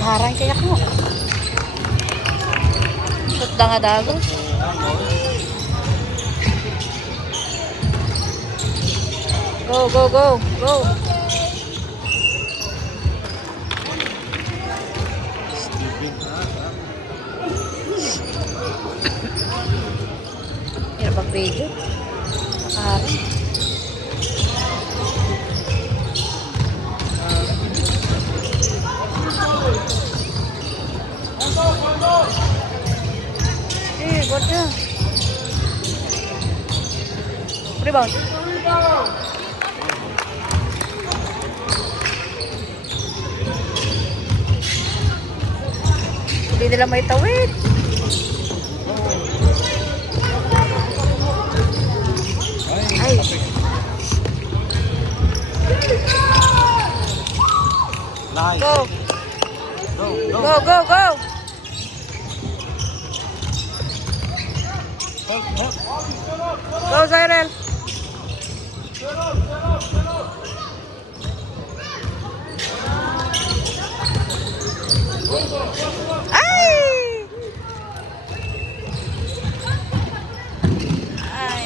Harang kayak mo. Shoot na nga dagos. Go, go, go, go. Hirap mag-video. Harang. Good na. Rebound. Hindi nila may tawid. Ay. Go. Go, go, go. Go, Cyril. Ay! Ay.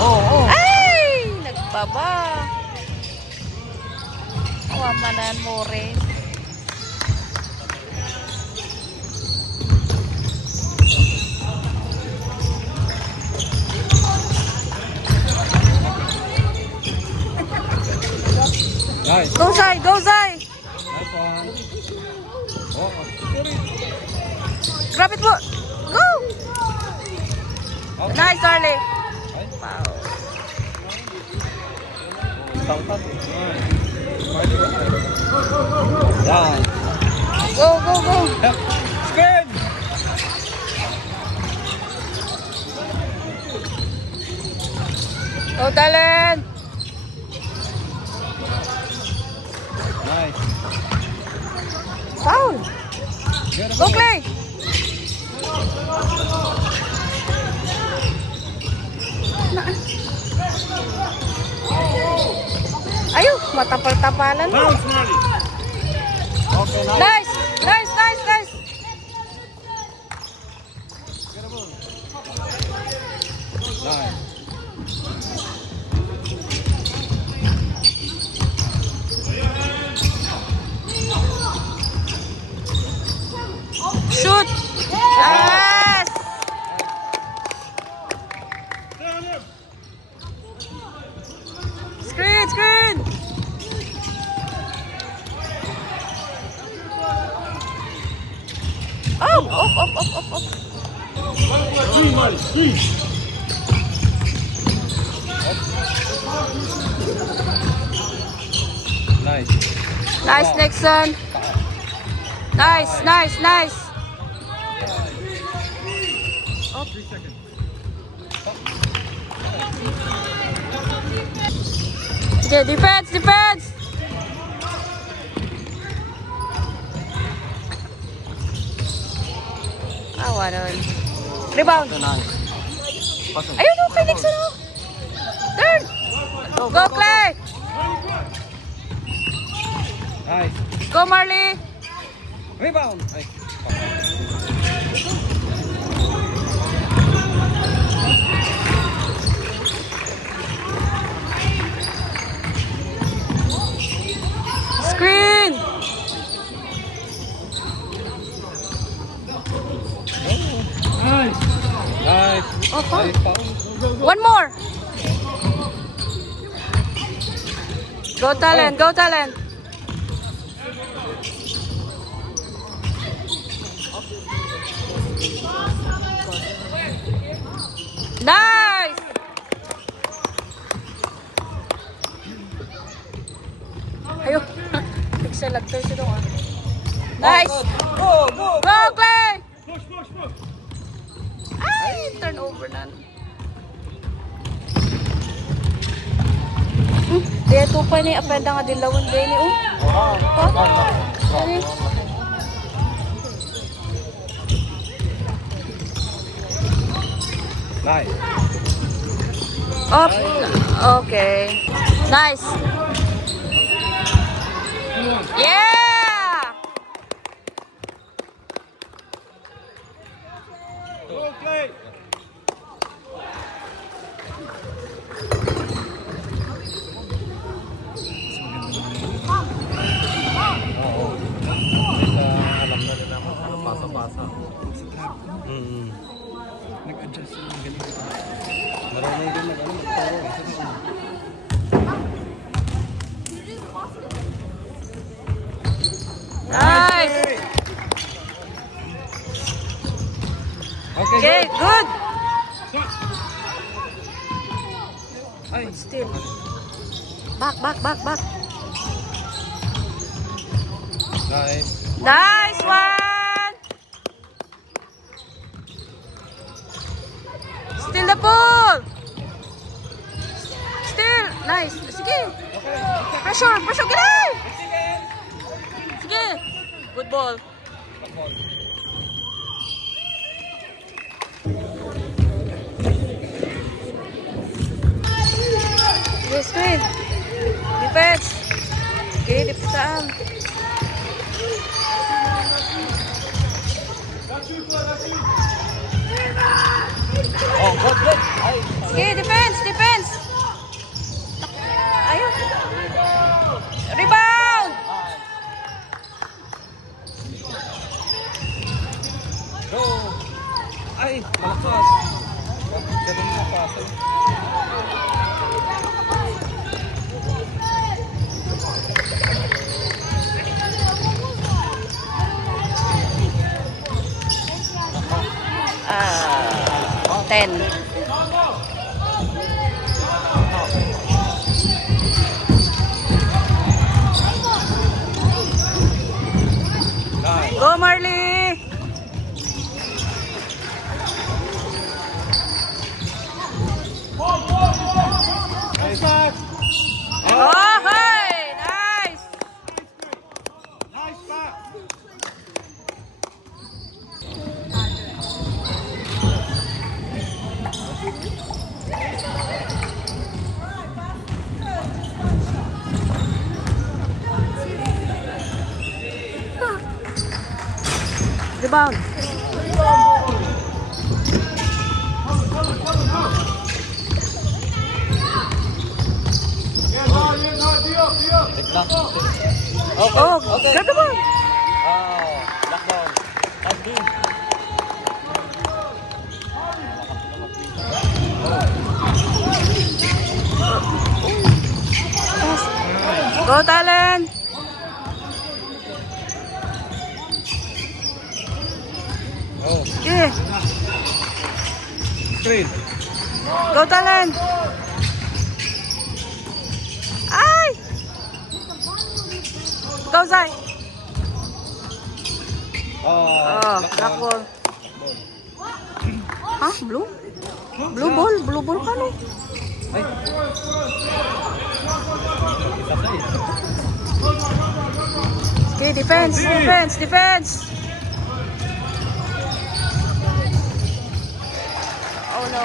Oh. Ay! Nagbaba. Wamanan mo rin. Nice. Go, Zay! Go, Zay! Nice one. Oh. Grab it mo! Go! Nice, Charlie! Wow. Yan. Go, go, go! Screen! Go, talent! Nice. Foul! Go, Clay! Ayun, matapal-tapalan mo. Bounce, Marley. Okay, nice. Nice! Nice, nice, nice! Nice. Shoot! Yes! Screen, screen! Oh, up. Nice. Nice, Nixon. Nice, nice, nice. Up. Okay, defense, defense. Awa naman. Rebound. Nice. Ayun, okay, Nixon. Oh. Turn. Go, Clay. Nice. Go, Marley. Rebound. Ay. Screen. Nice. Nice. Oh, foul. Nice foul. One more. Go, talent. Go, talent. Nice. Ayun. Pixel actor siya doon. Nice. Go, go. Go, Clay. Ay, turnover na. Dito pa ni apenda nga dilawan din ni Ano? Nice. Up. Okay. Nice. Yeah! Go, play! Alam na nila kung ano pasa-pasa. Nag-adjust sila ng galing. Marunong din magturo. Nice! Okay, good! Ay, Still. Back. nice. Nice one! Still the ball! Still! Nice! Sige! Pressure! Gano'n! Sige! Good ball. Yes, screen. Defense. Okay, depesan. Oh, good. Ay, Okay, defense. Ayun. Rebound! go! Ay, malakas. Ganun na pasa. Ah, 10. Nice. Go, Marley! Nice, Max. Oh, hey! Nice! Nice, Max. Rebound. Oh, get the ball. Oh, lockdown. Lockdown. Go, talent. Oh, Okay. screen. Go, talent. Ay! Go, Zay. Oh, black ball. Ha? Blue? Blue ball? Blue ball ka, no? Ay. Okay, defense. Oh, no.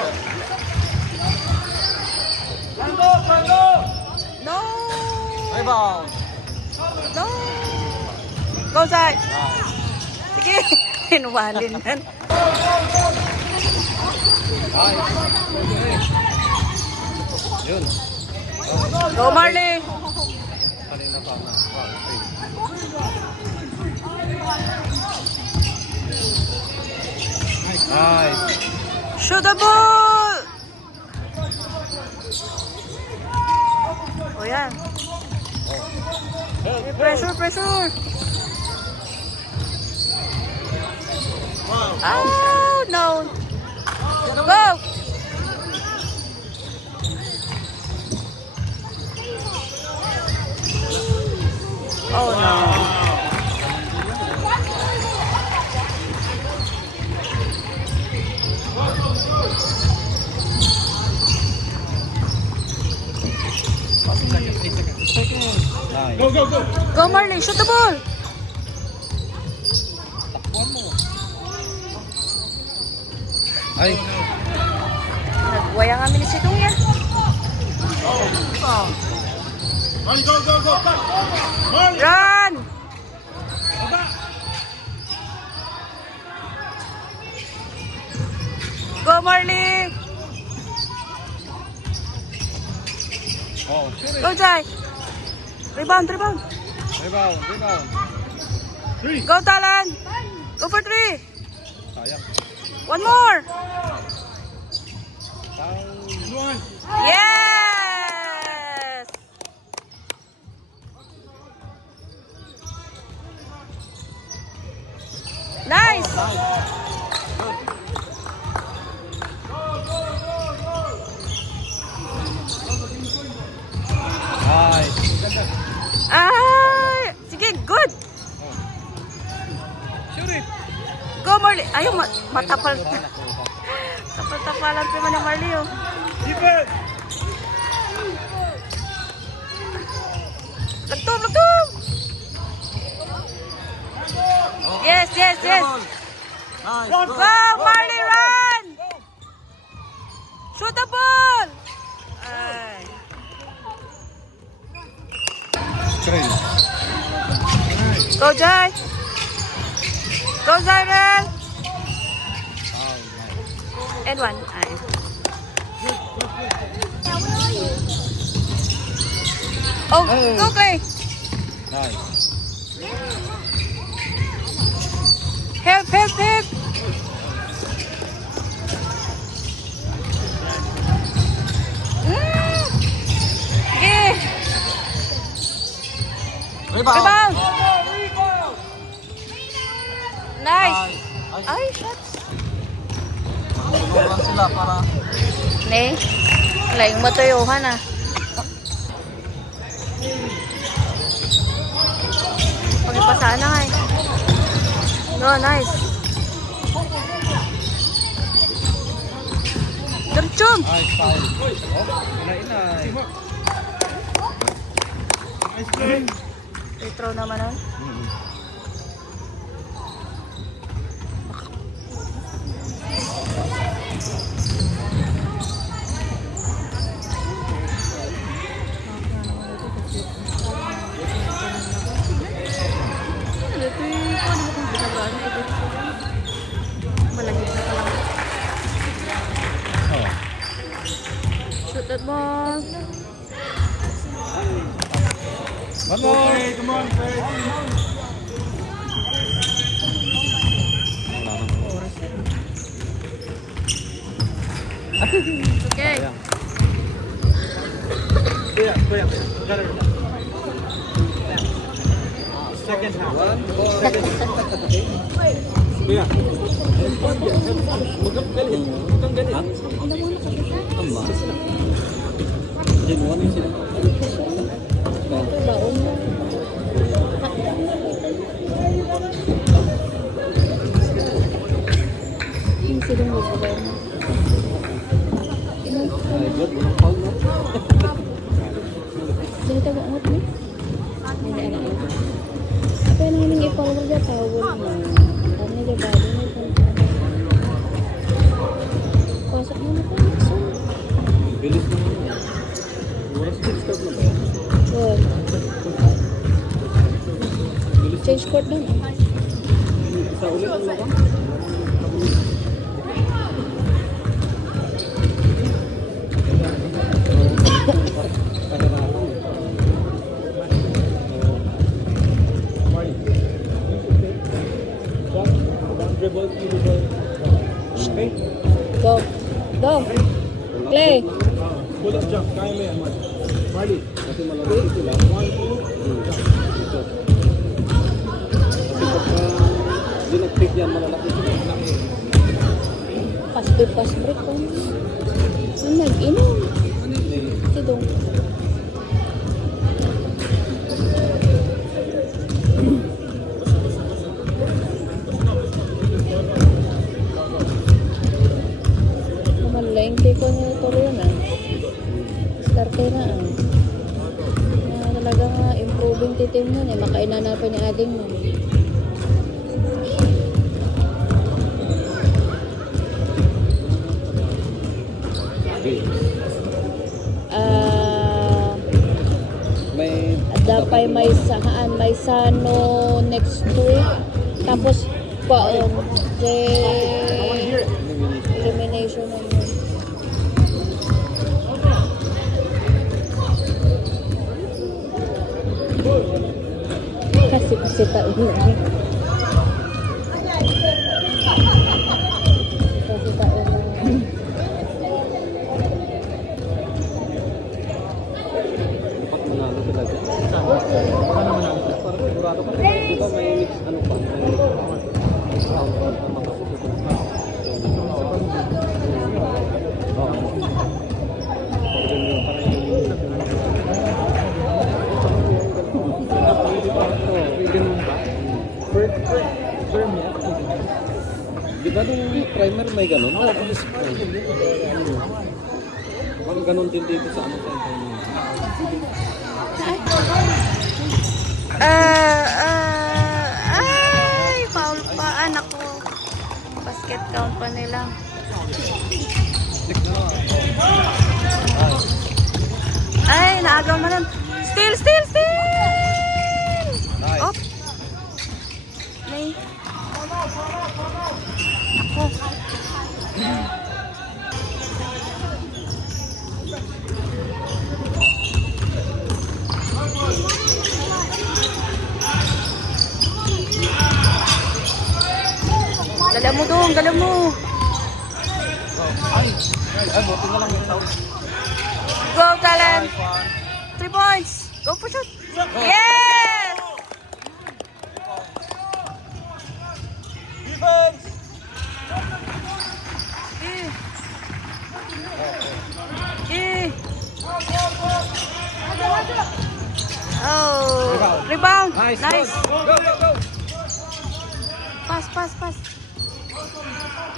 No! Rebound. No! Go, Zay. Sige. Hinuwalin yan. Ay. Yun. Go, Marley. Kanina pa na. Nice. Shoot the ball! Oh, yan. Pressure. Oh, no. Go! Oh, no. Nice. Go. Go, Marley. Shoot the ball. Takbuhan mo. Ay. Nagwaya kami ni Sidong yan. Run! Go, Marley! Oh, shoot it. Go, Jai! Rebound, rebound! Rebound, rebound. Go, Talan! Go for 3! Sayang. One more! Foul. Yes! Nice! Nice. Ay! Sige, good! Shoot it. Go, Marley! Ayaw, matapal. Tapal-tapalan pa man yung Marley, oh. Defense. Lagtong, lagtong! Yes, yes, yes! Nice. Go, Marley, run! Shoot the ball! Ay. Three. Go, Jai! Go, Zyrel! Foul. Nice. And one. Ay. Oh, Hey. go, Clay! Nice. Help, help, help! Sige! Rebound! Nice! Ay, shots! Tulungan lang sila para Ne, laing matuyuhan ah. Pagipasaan na nga eh. No, nice. Gerchum! nice foul. Oh, inay-inay. Free throw naman nun. Malagit na pala. Oh. Shoot that ball. One more. Come on, Okay. Second half. Ganito ba ang ni? Hindi anak ito. Apa yang namanya follower dia tahu na. Karena dia baru ni kan. Pasok mo na pa so. Bilis mo. Oras din stop na ba? Oh. Change court doon. Sa ulit ang laba? Go. Go. Play. Pull up jump. Kaya mo yan, Marley. Kasi malamig sila. 1, 2, jump. Ito. Kasi pagka dinag-pick yan, malalaki sila. Pass break ko. Ang nag-inom. Si Dong. Lengke ko niya ito rin Starte na na talagang improving titim nun makainanapan ni ading nun. Dapay may saan, may Sano next week. Tapos elimination na yun. Kasi taon na. Kasi taon na. Dapat manalo sila dyan. Baka naman ang para sigurado ka. Di ba may mix ano pa? May mix round pa ang mga susunod na. Di ba nung primer may ganun? Oo. Parang ganun din dito sa ano sa Ay, foul pa. Anak ko. Basket count pa nila. Ay, naagaw mo nun. Steal! Op! Nay. Ako. Dala mo doon, dala mo. buti na lang yung sound. Go, talent. 3 points. Go for shot. Yes! Defense! Oh, rebound. Nice. Go, go, go! Pass.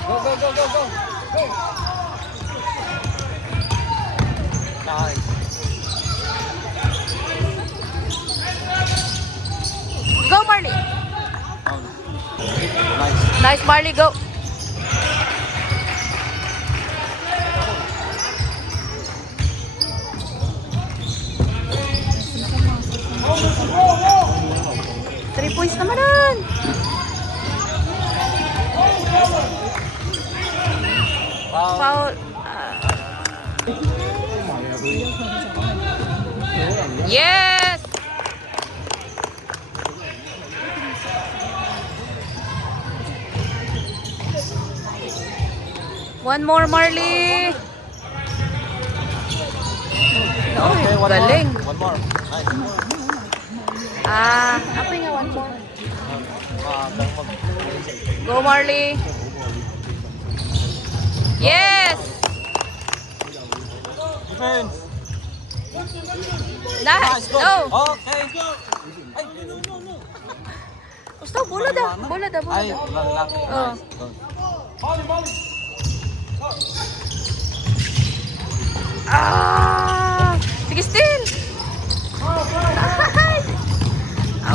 Go! Nice. Go, Marley. Nice. Nice, Marley. Go. Three points naman nun. Foul. Yes! One more, Marley. Oh, galing. One more. Nice. Apa nga one more? Go, Marley. Yes! Defense. Nice. Go. Okay. Ay, Gusto, bola dah. Ay, lalak. Oh. Sige, still.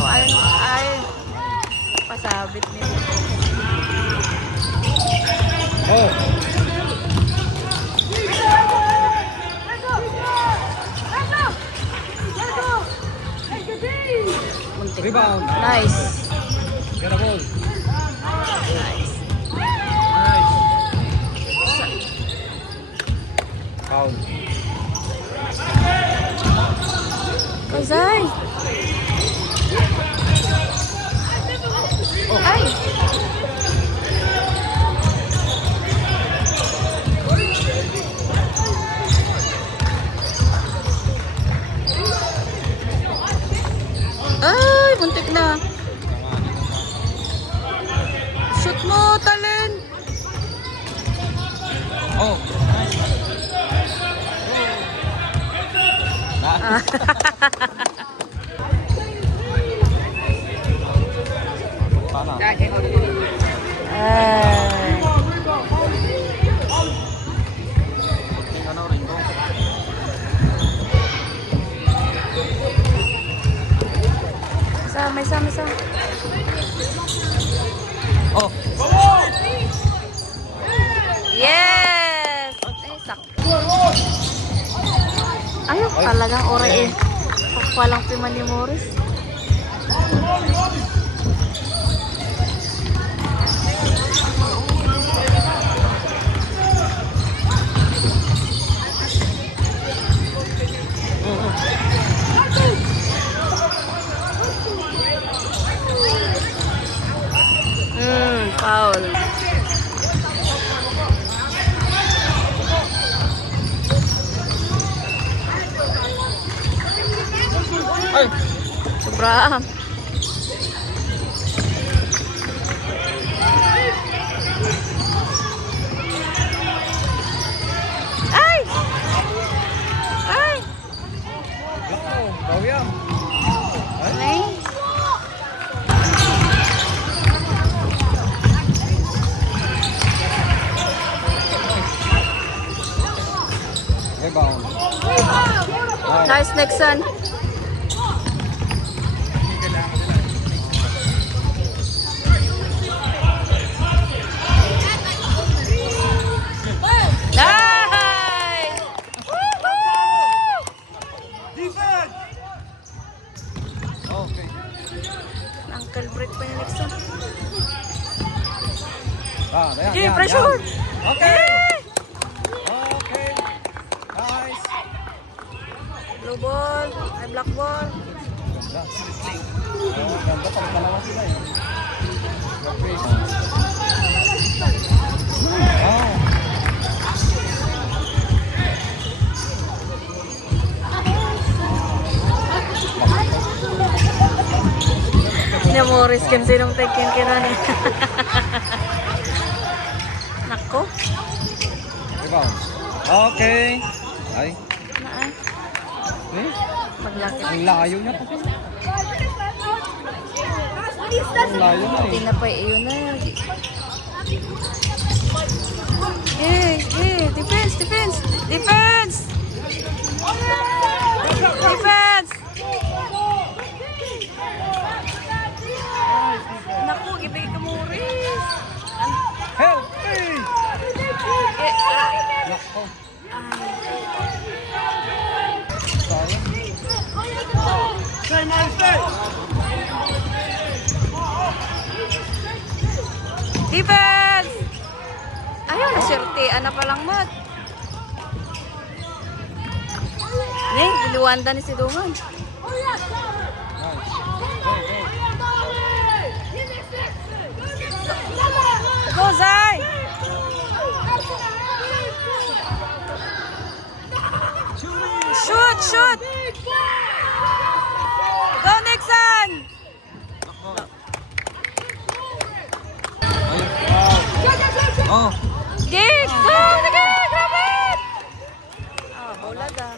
Ay. Pasabit niya. Oh. Rebound. Nice. Get a ball. Nice. Nice. Foul. Kazay. Ay. Ay, buntik na. Shoot mo, talent. Oh. Paano? Ay. Ano rin ko? Sama. Oh. Yes! Sakto. Ayun, talagang oray eh. Palang piman ni Morris. Foul. Ay! Sobra. Ay! Ay! Lako, bawian. Ay! Rebound. Nice, Nixon. Nice! Defense! Okay. Uncle break pa ni Nixon. Ayan, Okay, ayan, pressure! ayan. Okay! Okay. Nice. Blue ball. Ay, black ball. Ganda. Oh, ganda pag dalawa sila eh. Okay. Oh. Niya Morris kim sinong tekin kinan eh. Nako. Rebound. Okay. Ay. Naan. Eh, Maglaki. ang layo niya pa. Ang layo na Hindi eh. na pa iyon na. Defense, defense, defense! Defense! Naku, ibigay ka Morris. Help me! Eh, ah. Nako. Sayang. Defense! Ayaw na sirtian na palang mat. Ning, iliwanda ni si Dungan. Go, Zay! Shoot, shoot! Go, Nixon! Oh. Gig! Go! Sige! Grabe! Ah, bulag ah.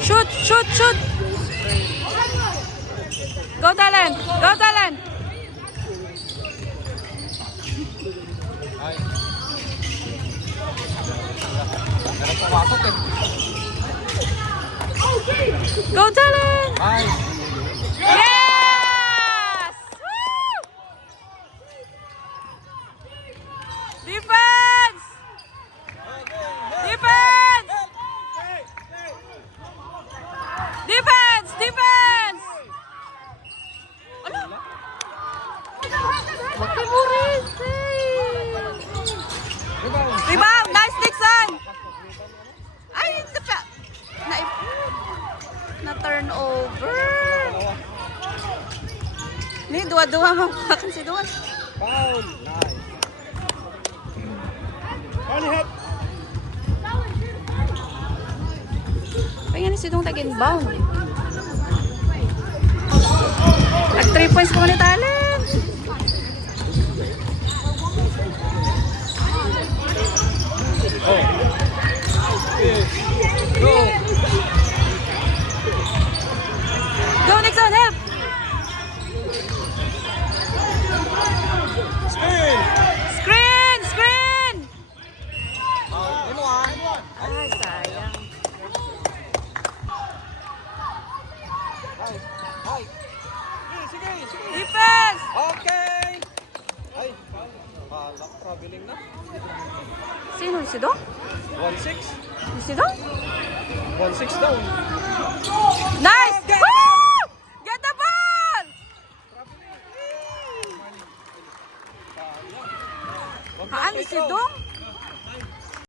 Shoot! Shoot! Shoot! Go, Talent! Go, Talent! Ay. Meron pumasok eh. Go, Talent! Ay. Yes! Woo! Defense! Defense! Defense! Defense! Ano? Wag kay Morris! Rebound. Rebound! Nice, Nixon! Ay, na turnover. Ni dua-dua mapakan si Duan. Foul. Nice. Pengen si Duan tagin bound. At 3 points ko ni Talent. Go. Pabiling na. Sino? Si Dong? 1-6. Si Dong? 1-6 daw. Nice! Woo! Get the ball! Haan si Dong?